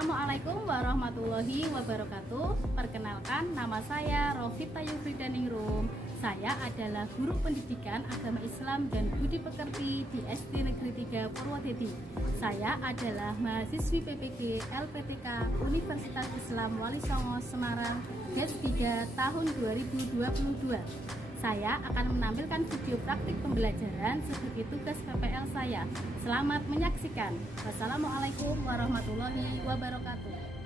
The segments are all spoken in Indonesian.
Assalamualaikum warahmatullahi wabarakatuh. Perkenalkan, nama saya Rofita Yufridaningrum. Saya adalah guru pendidikan agama Islam dan budi pekerti di SD Negeri 3 Purwodadi. Saya adalah mahasiswi PPG LPTK Universitas Islam Wali Songo Semarang batch 3 tahun 2022. Saya akan menampilkan video praktik pembelajaran sebagai tugas PPL saya. Selamat menyaksikan. Wassalamualaikum warahmatullahi wabarakatuh.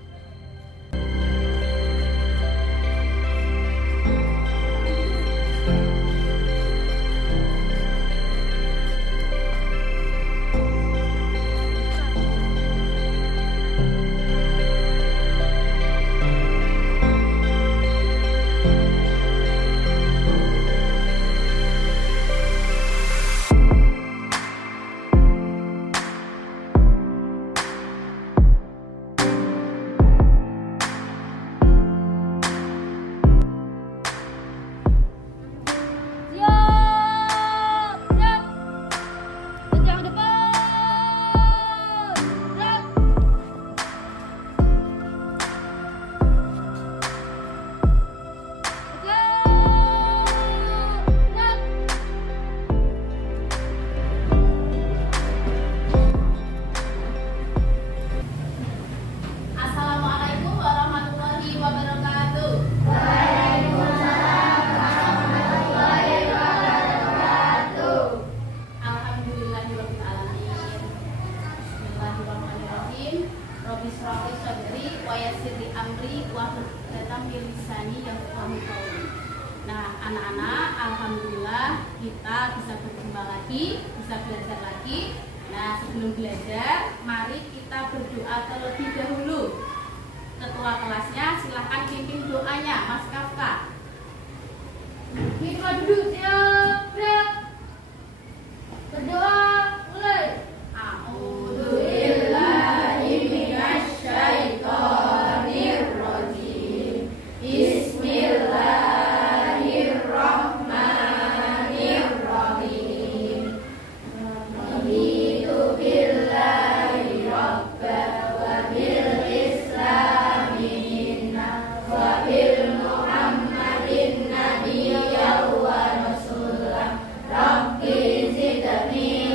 Nah, anak-anak, alhamdulillah kita bisa berjumpa lagi, bisa belajar lagi. Nah, sebelum belajar, mari kita berdoa terlebih dahulu. Ketua kelasnya silahkan pimpin doanya, Mas Kafka. Kita duduk, siap, gerak. Berdoa, mulai. Rabbi zidni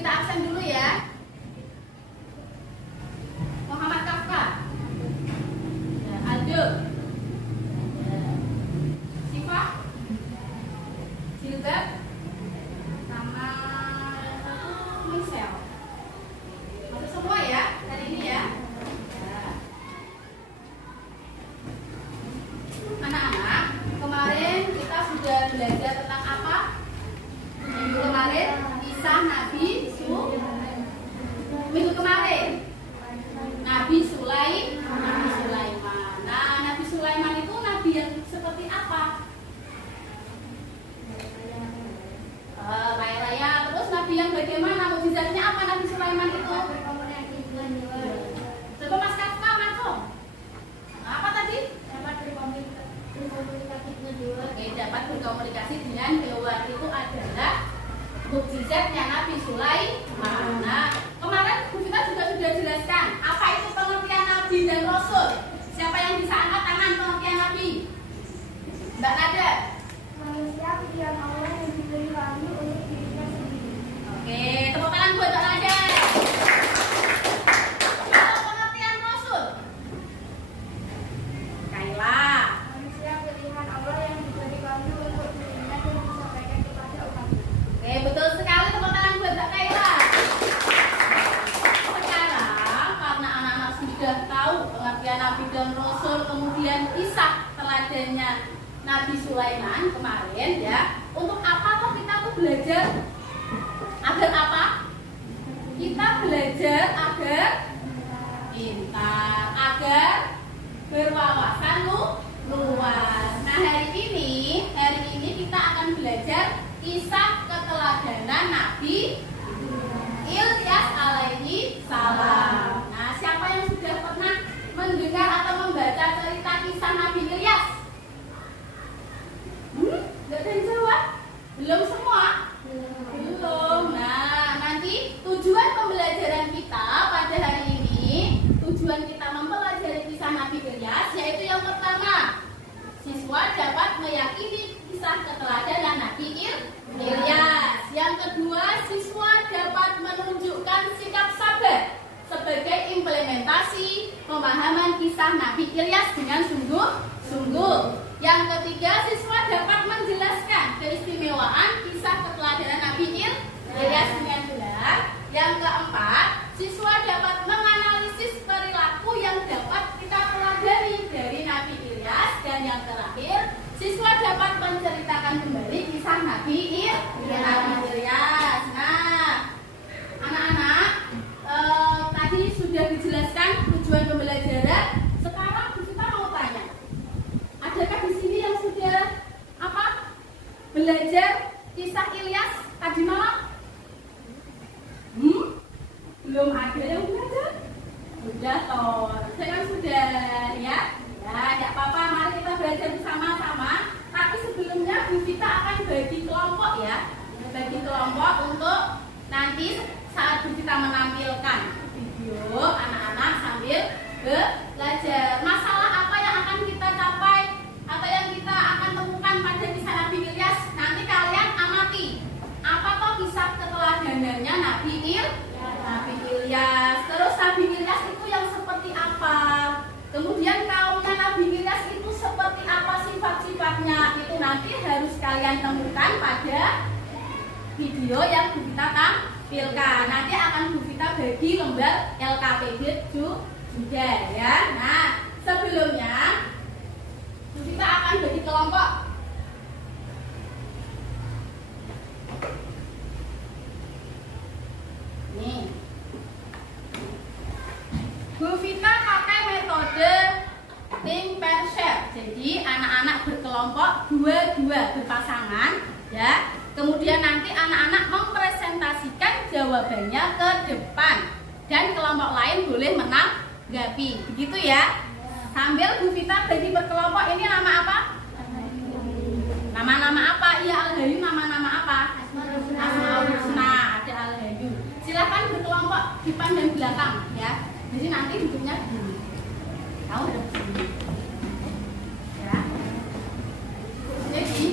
Kita absen dulu ya. Muhammad Kafka. Ya, Aldo. Ya. Siva. Silbab. Sama Michelle. Masuk semua ya hari ini ya. Anak-anak, kemarin kita sudah belajar tentang apa? Minggu kemarin kisah Nabi Minggu kemarin Nabi Sulaiman. Nah, Nabi Sulaiman itu nabi yang seperti apa? Kaya raya. Terus nabi yang bagaimana? Mukjizatnya apa Nabi Sulaiman itu? Coba Mas Kafka masuk. Apa tadi? Oke, dapat berkomunikasi dengan hewan. Itu adalah mukjizatnya Nabi Sulaiman. Nah, kemarin Bu Vita juga sudah jelaskan apa itu pengertian Nabi dan Rasul. Siapa yang bisa angkat tangan pengertian Nabi? Mbak Nada. Manusia pilihan Allah yang diberi kami untuk dirinya sendiri. Oke, tepuk tangan buat Mbak Nada. Kalau pengertian Rasul, Kaila. Manusia pilihan Allah yang diberi kami untuk dirinya dan disampaikan kepada umat. Oke, betul sekali, tepuk tangan buat Mbak Kaila. Sekarang karena anak-anak sudah tahu pengertian Nabi dan Rasul, kemudian kisah teladannya Nabi Sulaiman kemarin ya. Untuk apa kok kita tuh belajar? Agar apa? Kita belajar agar pintar, agar berwawasan luas. Nah, hari ini kita akan belajar kisah keteladanan Nabi Ilyas alaihi salam. Nah, siapa yang sudah pernah mendengar atau membaca cerita kisah Nabi Ilyas? Gak ada yang jawab? Belum semua? Belum. Nah, nanti tujuan pembelajaran kita pada hari ini, tujuan kita mempelajari kisah Nabi Ilyas, yaitu yang pertama, siswa dapat meyakini kisah keteladanan Nabi Ilyas. Yang kedua, siswa dapat menunjukkan sikap sabar sebagai implementasi pemahaman kisah Nabi Ilyas dengan sungguh-sungguh. Yang ketiga, siswa dapat menjelaskan keistimewaan kisah keteladanan Nabi Ilyas dengan benar. Yang keempat, siswa dapat menganalisis perilaku yang dapat kita pelajari dari Nabi Ilyas. Dan yang terakhir, siswa dapat menceritakan kembali kisah Nabi Ilyas. Nah, anak-anak, tadi sudah dijelaskan tujuan pembelajaran. Sekarang kita mau tanya, adakah di sini yang sudah belajar kisah Ilyas tadi malam? Belum ada yang belajar? Sudah toh, saya kan sudah ya. Ya, tidak apa-apa, mari kita belajar bersama-sama. Tapi sebelumnya Bu Vita akan bagi kelompok ya. Bagi kelompok untuk nanti saat Bu Vita menampilkan video anak-anak sambil belajar. Masalah apa yang akan kita capai atau yang kita akan temukan pada kisah Nabi Ilyas? Nanti kalian amati. Apa toh kisah keteladanannya Nabi Ilyas? Terus Nabi Ilyas itu yang seperti apa? Kemudian kaumnya Nabi Ilyas itu seperti apa sifat-sifatnya? Itu nanti harus kalian temukan pada video yang Bu Vita tampilkan. Nanti akan Bu Vita bagi lembar LKPD juga ya. Nah, sebelumnya Bu Vita akan bagi kelompok. Nih, Bu Vita pakai metode think pair share. Jadi anak-anak berkelompok dua-dua berpasangan ya. Kemudian nanti anak-anak mempresentasikan jawabannya ke depan dan kelompok lain boleh menanggapi. Begitu ya. Sambil Bu Vita bagi berkelompok, ini nama apa? Nama-nama apa? Iya, Al-Hayu nama-nama apa? Asmaul Husna. Ada Al-Hayu. Silakan berkelompok depan dan belakang ya. Jadi nanti duduknya begini. Tahu ada begini. Ya. Jadi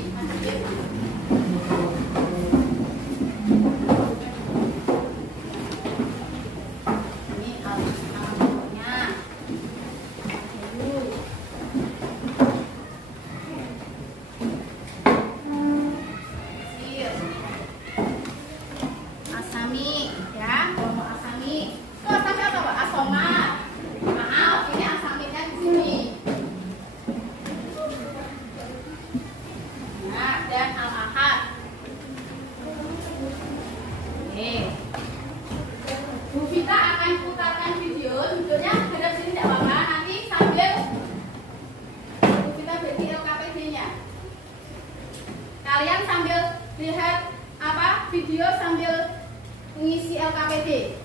Kalian sambil lihat video sambil mengisi LKPD.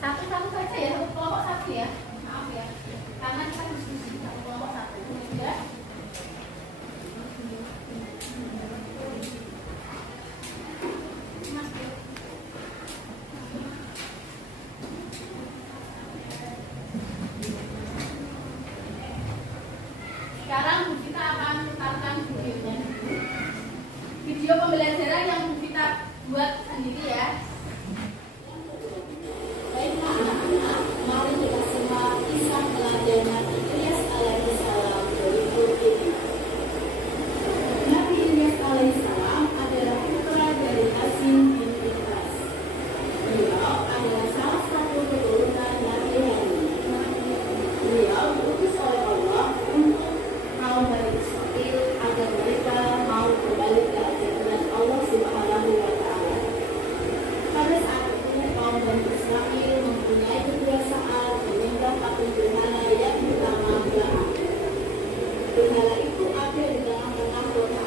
Satu-satu saja ya, satu kelompok satu ya. Maaf ya, karena kita diskusi satu kelompok satu. Ya. Sekarang Bu Vita akan putarkan videonya. Video pembelajaran yang Bu Vita buat sendiri ya. Baiklah anak-anak, mari kita simak kisah teladan Ilyas alaihissalam berikut ini. Nabi Ilyas alaihissalam adalah putra dari Hasim bin Ilyas. Beliau adalah salah satu keturunan Nabi Harun. Beliau diutus oleh Allah untuk kaum Bani Israil agar mereka mau kembali ke ajaran Allah Subhanahu wa Ta'ala. Pada saat itu kaum Bani Israil mempunyai kebiasaan menyembah patung berhala yang bernama Ba'al. Berhala itu ada di tengah-tengah kota.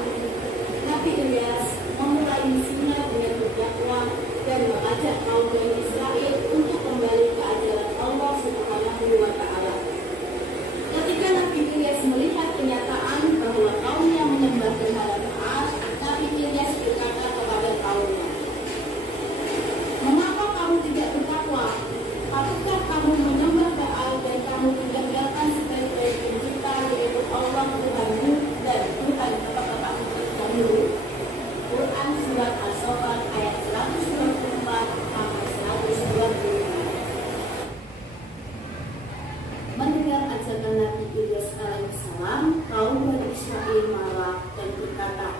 Nabi Ilyas memulai misinya dengan berdakwah dan mengajak kaum Bani Israil untuk kembali ke ajaran Allah Subhanahu wa Ta'ala. Ketika Nabi Ilyas melihat kenyataan bahwa kaumnya menyembah berhala Ba'al, Nabi Ilyas berkata kepada kaumnya, "Mengapa kamu tidak bertakwa? Apakah kamu menyembah Ba'al dan kamu meninggalkan sebaik-baik pencipta yaitu Allah Tuhanmu dan Tuhan bapak-bapakmu terdahulu?" Quran Surat As-Saffat ayat 124 sampai 125. Mendengar ajakan Nabi Ilyas alaihissalam, kaum Bani Israil marah dan berkata,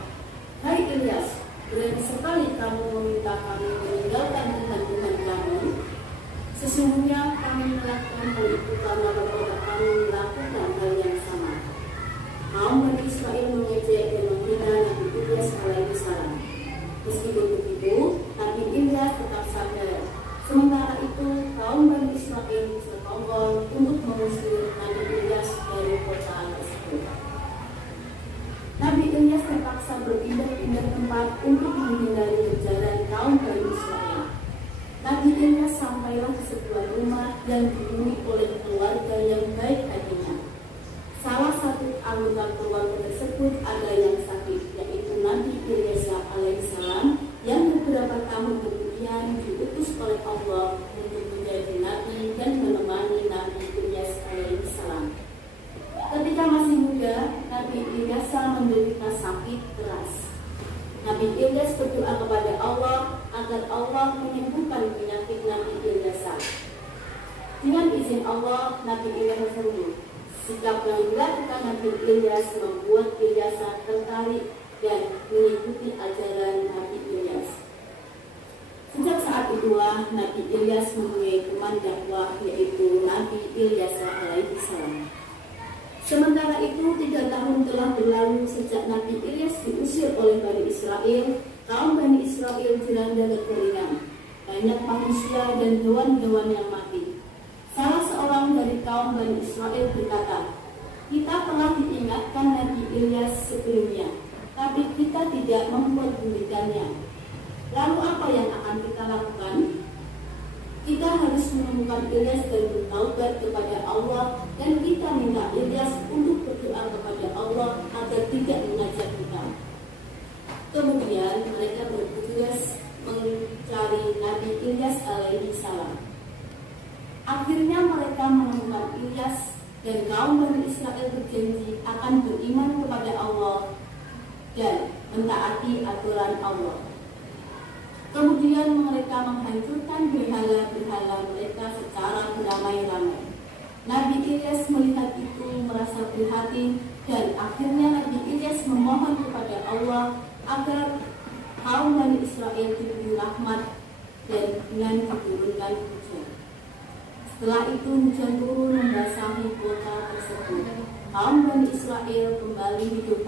"Hai Ilyas, berani sekali kamu meminta kami meninggalkan Tuhan-Tuhan kami. Sesungguhnya kami melakukan hal itu karena bapak kami melakukan hal yang sama." Kaum Bani Israil mengejek dan menghina Nabi Ilyas alaihissalam. Meskipun begitu, Nabi Ilyas tetap sadar. Sementara itu, kaum Bani Israil bersekongkol untuk mengusir Nabi Ilyas dari kota tersebut. Nabi Ilyas terpaksa berpindah-pindah tempat untuk menghindari kejaran kaum Bani Israil. Nabi Ilyas sampailah ke sebuah rumah yang dihuni oleh keluarga yang baik hatinya. Salah satu anggota keluarga tersebut ada yang sakit, yaitu Nabi Ilyas alaihissalam, yang beberapa tahun kemudian diutus oleh Allah untuk menjadi nabi dan menemani Nabi Ilyas alaihissalam. Ketika masih muda, Nabi Ilyas menderita sakit keras. Nabi Ilyas berdoa kepada Allah agar Allah menyembuhkan penyakit Nabi Ilyas. Dengan izin Allah, Nabi Ilyas sembuh. Sikap yang dilakukan Nabi Ilyas membuat Ilyas tertarik dan mengikuti ajaran Nabi Ilyas. Sejak saat itulah Nabi Ilyas mempunyai teman dakwah, yaitu Nabi Ilyas alaihissalam. Sementara itu, 3 tahun telah berlalu sejak Nabi Ilyas diusir oleh Bani Israil. Kaum Bani Israil dilanda kekeringan. Banyak manusia dan hewan-hewan yang mati. Salah seorang dari kaum Bani Israil berkata, "Kita telah diingatkan Nabi Ilyas sebelumnya, tapi kita tidak memperdulikannya. Lalu apa yang akan kita lakukan? Kita harus menemukan Ilyas dan bertaubat kepada Allah, dan kita minta Ilyas untuk berdoa kepada Allah agar tidak mengajak kita." Kemudian mereka bertugas mencari Nabi Ilyas alaihissalam. Akhirnya mereka menemukan Ilyas, dan kaum Bani Israil berjanji akan beriman kepada Allah dan mentaati aturan Allah. Kemudian mereka menghancurkan berhala-berhala mereka secara beramai-ramai. Nabi Ilyas melihat itu merasa prihatin, dan akhirnya Nabi Ilyas memohon kepada Allah agar kaum Bani Israil diberi rahmat dan dengan diturunkan hujan. Setelah itu hujan turun membasahi kota tersebut. Kaum Bani Israil kembali hidup.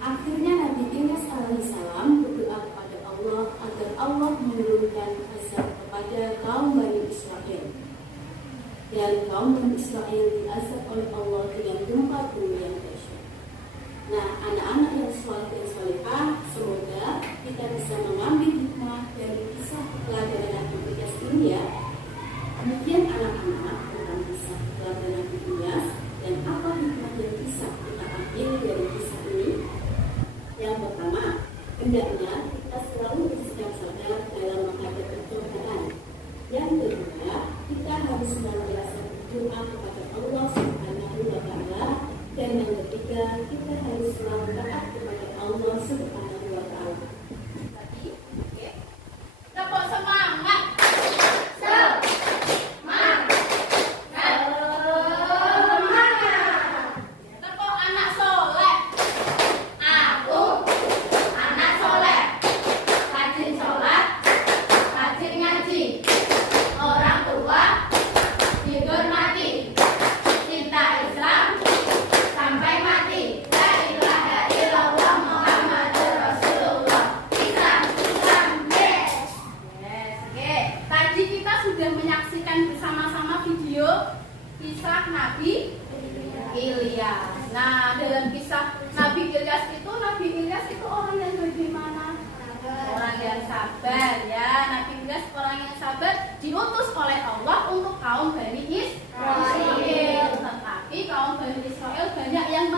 Akhirnya Nabi Ilyas alaihissalam berdoa kepada Allah agar Allah menurunkan azab kepada kaum Bani Israil. Dan kaum Bani Israil diazab oleh Allah dengan gempa bumi yang dahsyat. hendaknya kita selalu bersikap sabar dalam menghadapi cobaan. Yang kedua, kita harus senantiasa berdoa kepada Allah Subhanahu wa Ta'ala. Dan yang ketiga, kita harus selalu taat kepada Allah Subhanahu wa Ta'ala. Tadi, oke. Tepuk semangat. Tepuk anak soleh. Aku anak soleh. Rajin sholat, rajin ngaji. Orang tua dihormati. Cinta Islam sampai mati. La ilaha illallah Muhammadur Rasulullah. Islam, Islam, yes. Yes, oke. Tadi kita sudah menyaksikan bersama-sama video kisah Nabi Ilyas. Nah, dalam kisah Nabi Ilyas itu orang yang bagaimana? Orang yang sabar ya. Nabi Ilyas orang yang sabar, diutus oleh Allah untuk kaum Bani Israel. Tetapi kaum Bani Israel banyak yang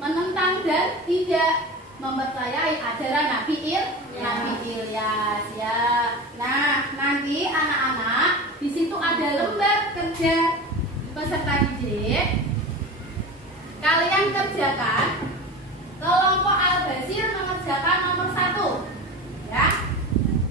menentang dan tidak mempercayai ajaran Nabi Ilyas ya. Nah, nanti anak-anak di situ ada lembar kerja peserta didik. Kalian kerjakan. Kelompok Al-Basir mengerjakan nomor 1 ya.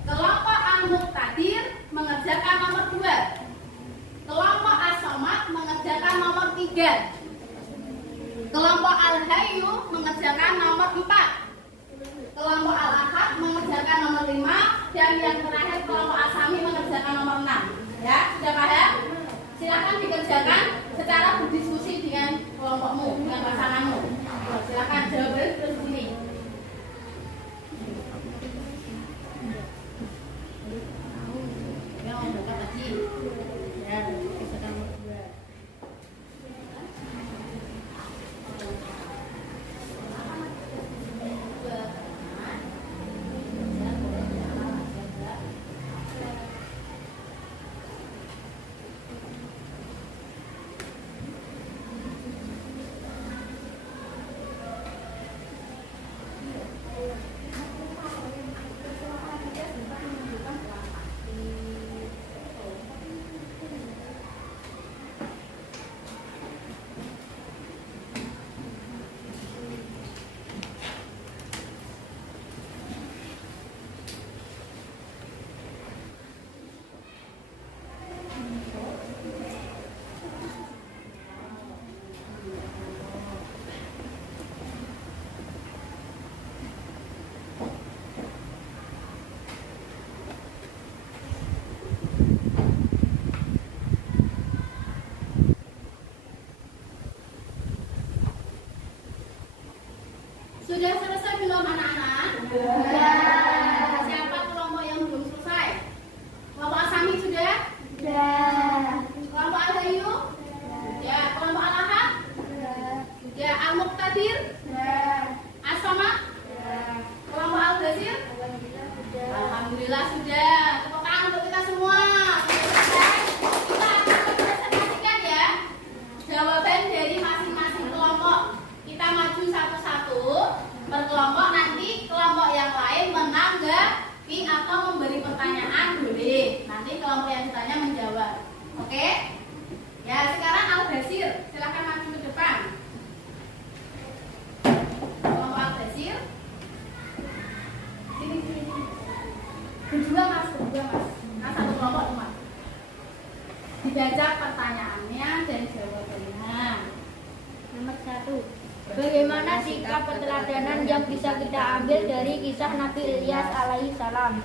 Kelompok Al-Muqtadir mengerjakan nomor 2. Kelompok As-Somad mengerjakan nomor 3. Kelompok Al-Hayyu mengerjakan nomor 4. Kelompok Al-Ahad mengerjakan nomor 5. Dan yang terakhir kelompok As-Sami mengerjakan nomor 6. Ya, sudah paham? Silakan dikerjakan secara berdiskusi dengan kelompokmu, dengan pasanganmu. Silakan jawabannya terus sini. Ya, buka lagi. Ya, kerjakan nomor 2. Sudah selesai belum anak-anak? Sudah. Siapa kelompok yang belum selesai? Kelompok Asami sudah? Sudah. Kelompok Al-Hayyu? Sudah. Kelompok Al-Ahad? Sudah. Al-Muqtadir? Sudah. As-Somad? Sudah. Kelompok Al-Basir? Alhamdulillah sudah. Tepuk tangan untuk kita semua. Sudah selesai. Kita akan mempresentasikan ya jawaban dari masing-masing kelompok. Kita maju satu-satu per kelompok, nanti kelompok yang lain menanggapi atau memberi pertanyaan boleh. Nanti kelompok yang ditanya menjawab. Oke? Ya, sekarang Al-Basir, silakan maju ke depan. Kelompok Al-Basir. Sini. Berdua mas. Nah, satu kelompok cuma. Dibaca pertanyaannya dan jawabannya. Nomor 1. Bagaimana sikap keteladanan yang bisa kita ambil dari kisah Nabi Ilyas alaihi salam?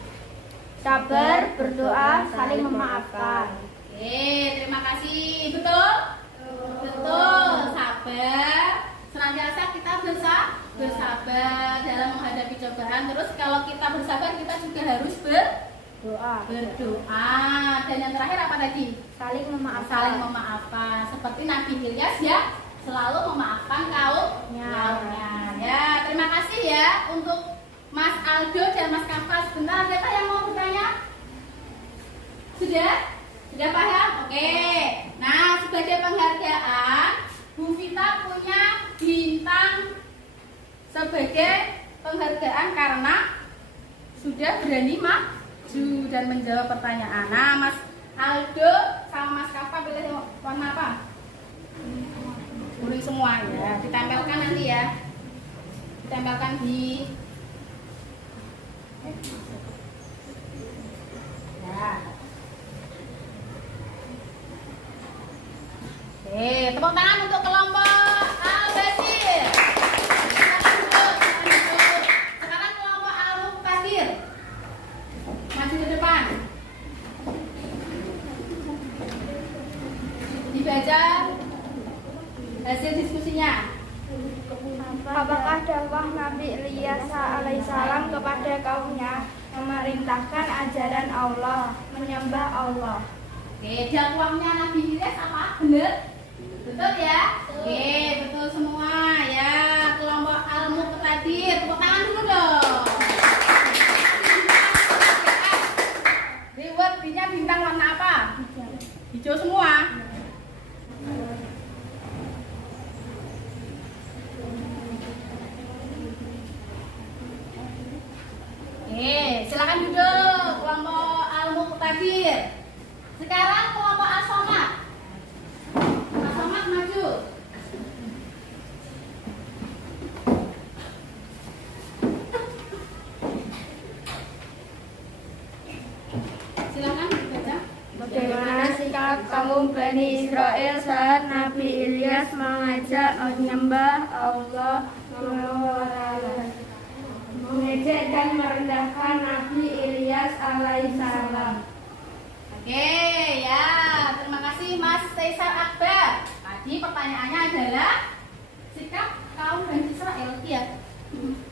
Sabar, berdoa, saling memaafkan. Oke, terima kasih. Betul? Betul. Sabar. Senantiasa kita bersabar dalam menghadapi cobaan. Terus kalau kita bersabar, kita juga harus berdoa. Dan yang terakhir apa lagi? Saling memaafkan. Saling memaafkan. Seperti Nabi Ilyas ya, selalu memaafkan kaumnya. Ya, terima kasih ya untuk Mas Aldo dan Mas Kafa. Sebentar, adakah yang mau bertanya? Sudah? Sudah paham? Oke. Nah, sebagai penghargaan, Bu Vita punya bintang sebagai penghargaan karena sudah berani maju dan menjawab pertanyaan. Nah, Mas Aldo sama Mas Kafa pilih warna apa? Kuning semua ya. Ditempelkan nanti ya. Ditempelkan di ya. Oke, tepuk tangan untuk kelompok Al-Basir. Sekarang kelompok Al-Muqtadir. Maju ke depan. Dibaca hasil diskusinya. Apakah dakwah Nabi Ilyas alaihissalam kepada kaumnya memerintahkan ajaran Allah, menyembah Allah? Oke, dakwahnya Nabi Ilyas apa? Benar? Betul ya? Oke, betul semua ya. Kelompok Al-Muqtadir, tepuk tangan dulu dong. Reward B-nya bintang warna apa? Hijau semua. Oke, silakan duduk kelompok Al-Muqtadir. Sekarang kelompok As-Somad. As-Somad maju. Silakan dibaca. Bagaimana sikap kaum Bani Israel saat Nabi Ilyas mengajak menyembah Allah SWT, mengejek dan merendahkan Nabi Ilyas alaihissalam? Oke, ya. Terima kasih Mas Caesar Akbar. Tadi pertanyaannya adalah sikap kaum Bani Israel. Iya.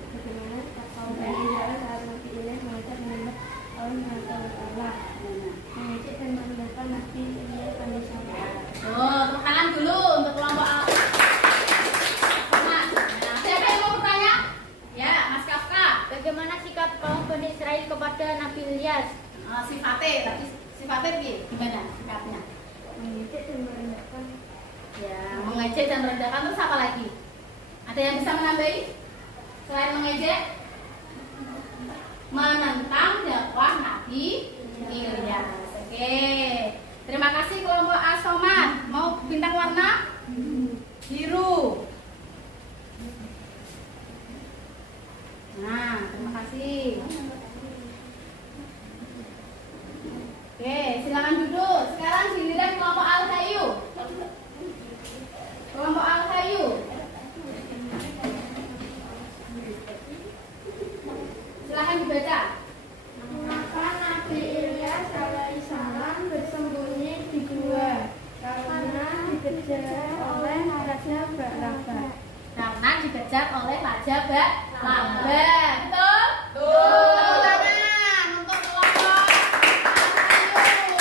Bagaimana sikap kaum Bani Israel saat Nabi Ilyas mengajak menyembah Allah SWT, mengejek dan merendahkan Nabi Ilyas alaihissalam? Oh, tepuk tangan dulu untuk kelompok A. Nah, siapa yang mau bertanya? Ya, Mas Kafka. Bagaimana sikap kaum Bani Israel kepada Nabi Ilyas? Sifatnya, tadi sifatnya gimana sikapnya? Mengejek dan merendahkan. Ya, mengejek dan merendahkan terus apa lagi? Ada yang bisa menambahi? Selain mengejek, menentang dakwah Nabi Ilyas. Oke. Terima kasih kelompok As-Somad. Mau bintang warna? Biru. Nah, terima kasih. Oke, silakan duduk. Sekarang giliran kelompok Al-Hayu. Kelompok Al-Hayu. Silakan dibaca. Mengapa Nabi Ilyas alaihissalam bersembunyi di gua? Karena dikejar oleh Raja Ba'laba. Karena dikejar oleh Raja Ba'laba. Betul? Betul. Tangan untuk kelompok Al-Hayu.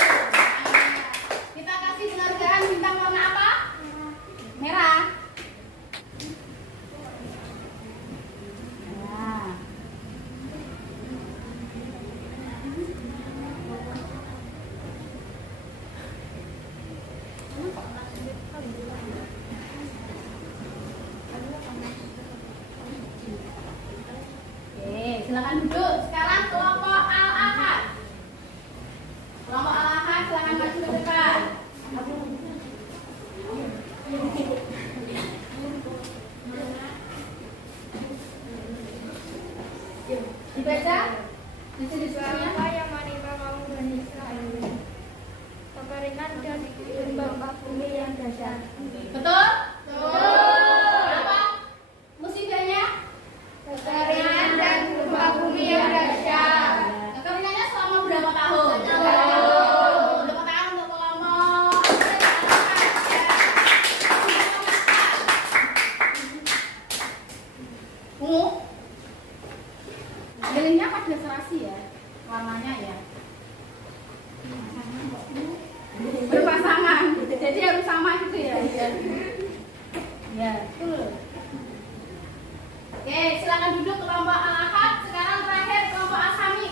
Kita kasih penghargaan bintang warna apa? Merah. Nah. Oke, silakan duduk. Sekarang kelompok Al-Ahad. Kelompok Al-Ahad silakan maju ke depan. Dibaca. Diskusinya. Apa yang menimpa kaum Bani Israel? Kekeringan dan gempa bumi yang dahsyat. Betul? Betul. Apa? Musibahnya? Kekeringan dan gempa bumi yang dahsyat. Kekeringannya selama berapa tahun? Tepuk tangan untuk kelompok. Ungu. Milihnya pada serasi ya, warnanya ya. Berpasangan, jadi harus sama gitu ya. Ya, betul. Oke, silakan duduk kelompok Al-Ahad. Sekarang terakhir kelompok Al-Sami.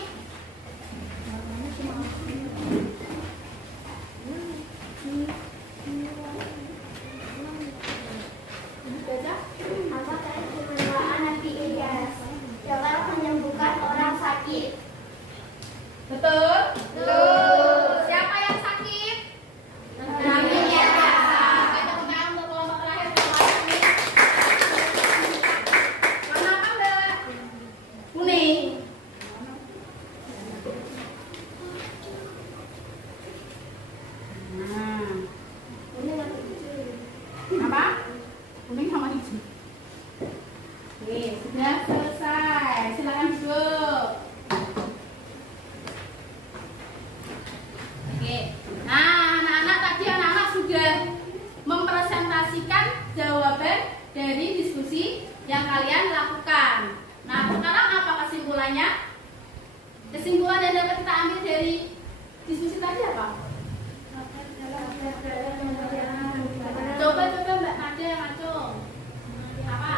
Baca. Apakah itu menolak Nabi Ilyas? Kuning sama hijau. Oke, sudah selesai. Silakan duduk. Oke. Nah, anak-anak tadi anak-anak sudah mempresentasikan jawaban dari diskusi yang kalian lakukan. Nah, sekarang apa kesimpulannya? Kesimpulan yang dapat kita ambil dari diskusi tadi apa? Coba Mbak Nada yang ngacung. Apa?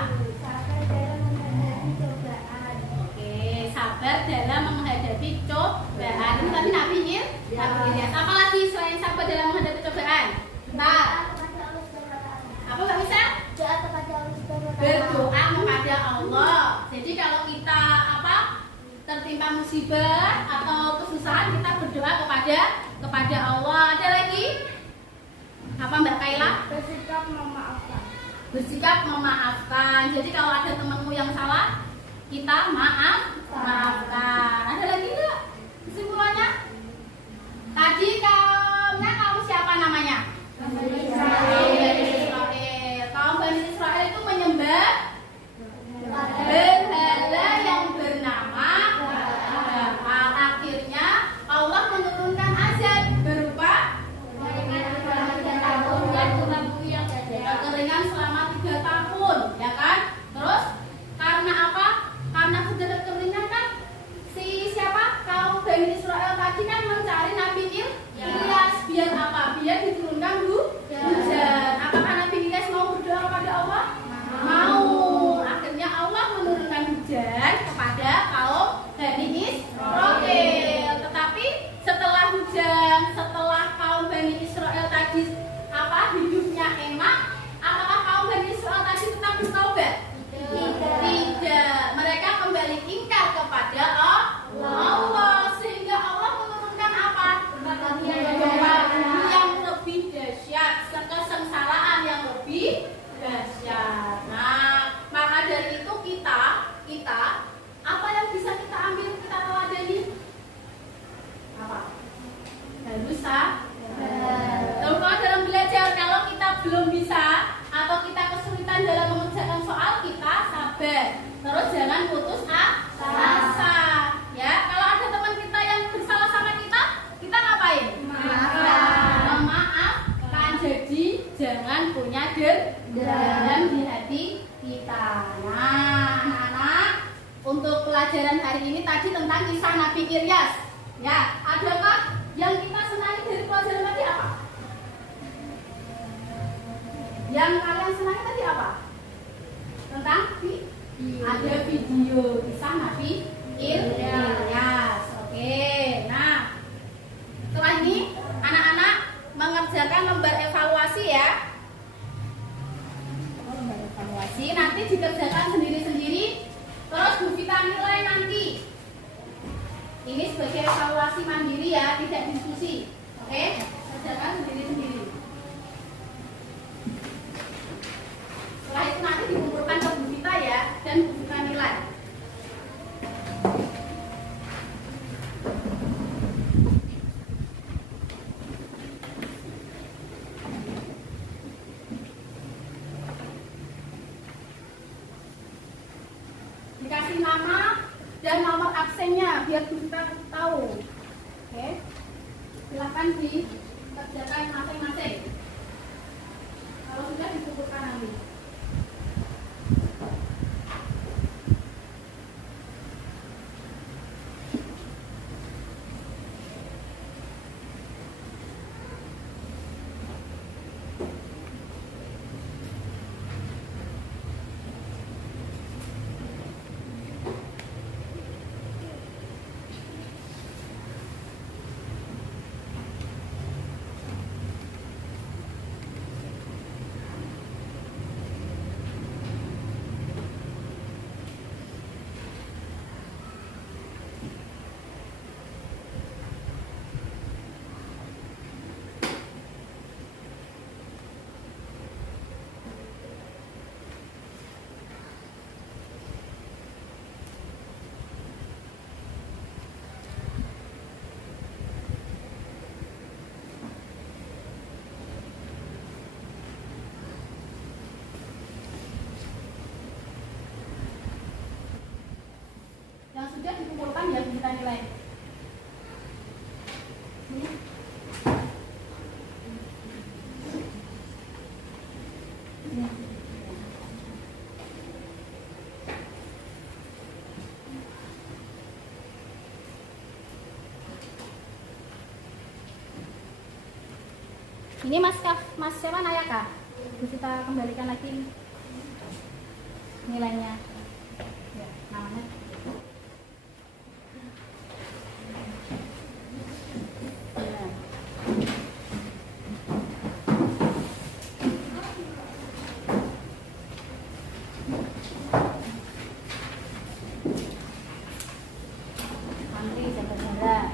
Oke, sabar dalam menghadapi cobaan. Ini tadi Nabi Ilyas. Apa lagi selain sabar dalam menghadapi cobaan? Bentar. Apa Mbak bisa? Berdoa kepada Allah. Jadi kalau kita tertimpa musibah atau kesusahan, kita berdoa kepada Allah. Ada lagi? Apa Mbak Kaila? Bersikap memaafkan. Jadi kalau ada temanmu yang salah, kita maafkan. Ada lagi enggak kesimpulannya? Tadi kaum siapa namanya? Bani Israel. Kaum Bani Israel itu menyembah berhala yang bernama Baal. Akhirnya Allah menurunkan azab berupa kekeringan selama 3 tahun, ya kan? Terus karena apa? Karena sudah kekeringan kan, kaum Bani Israel tadi kan mencari Nabi Ilyas. Biar apa? Biar diturunkan hujan. Apakah Nabi Ilyas mau berdoa kepada Allah? Mau. Akhirnya Allah menurunkan hujan kepada kaum Bani Israel. Tetapi setelah hujan, setelah kaum Bani Israel tadi hidupnya enak, apakah kaum Bani Israel tadi tetap bertaubat? Tidak. Mereka kembali ingkar kepada Allah, sehingga Allah menurunkan apa? Yang lebih dahsyat, kesengsaraan yang lebih dahsyat. Nah, maka dari itu kita apa yang bisa kita ambil, kita teladani? Apa? Harus kalau dalam belajar, kalau kita belum bisa atau kita kesulitan dalam mengerjakan soal, kita sabar. Terus jangan putus asa. Ya, kalau ada teman kita yang bersalah sama kita ngapain? Memaafkan. Jadi jangan punya dendam di hati kita. Nah, anak-anak, untuk pelajaran hari ini tadi tentang kisah Nabi Ilyas. Ya, adakah yang kita senangi dari pelajaran tadi apa? Yang kalian senangi tadi apa? Tentang ada video kisah Nabi Ilyas. Oke, nah setelah ini anak-anak mengerjakan lembar evaluasi ya. Lembar evaluasi nanti dikerjakan sendiri-sendiri. Terus Bu Vita nilai nanti. Ini sebagai evaluasi mandiri ya, tidak diskusi. Oke, kerjakan sendiri-sendiri. Setelah itu nanti dikumpulkan ke Bu Vita ya, dan Bu Vita nilai. Dikasih nama dan nomor absennya biar kita tahu. Oke, silakan dikerjakan masing-masing. Kalau sudah dikumpulkan nanti. Ini Mas siapa Nayaka? Kita kembalikan lagi nilainya. Ya, namanya. Ya. Santri jaga jarak.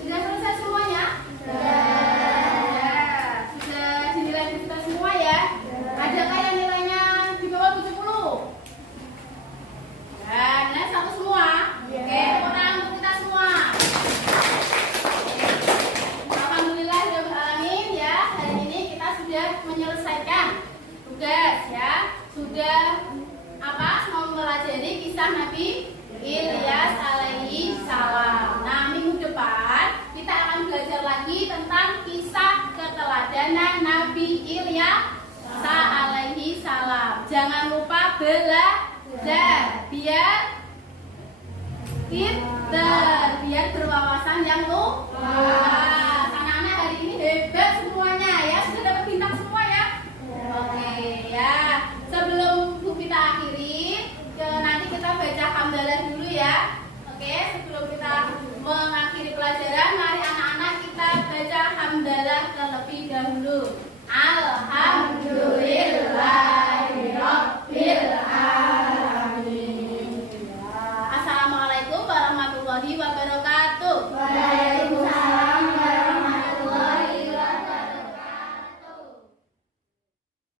Sudah selesai semuanya? Sudah dinilai kita semua ya? Adakah yang nilainya di bawah 70? Ya, nilai 100 semua? Oke, tepuk tangan untuk kita semua. Alhamdulillah alamin ya. Hari ini kita sudah menyelesaikan tugas ya. Sudah mempelajari kisah Nabi Ilyas alaihi salam. Nah, minggu depan kita akan belajar lagi tentang kisah keteladanan Nabi Ilyas alaihi salam. Jangan lupa belajar biar biar berwawasan yang luas. Anak-anak hari ini hebat semuanya ya. Sudah dapat bintang semua ya? Oke ya. Sebelum kita akhiri, nanti kita baca hamdalah dulu ya. Oke, sebelum kita mengakhiri pelajaran, mari anak-anak kita baca hamdalah terlebih dahulu.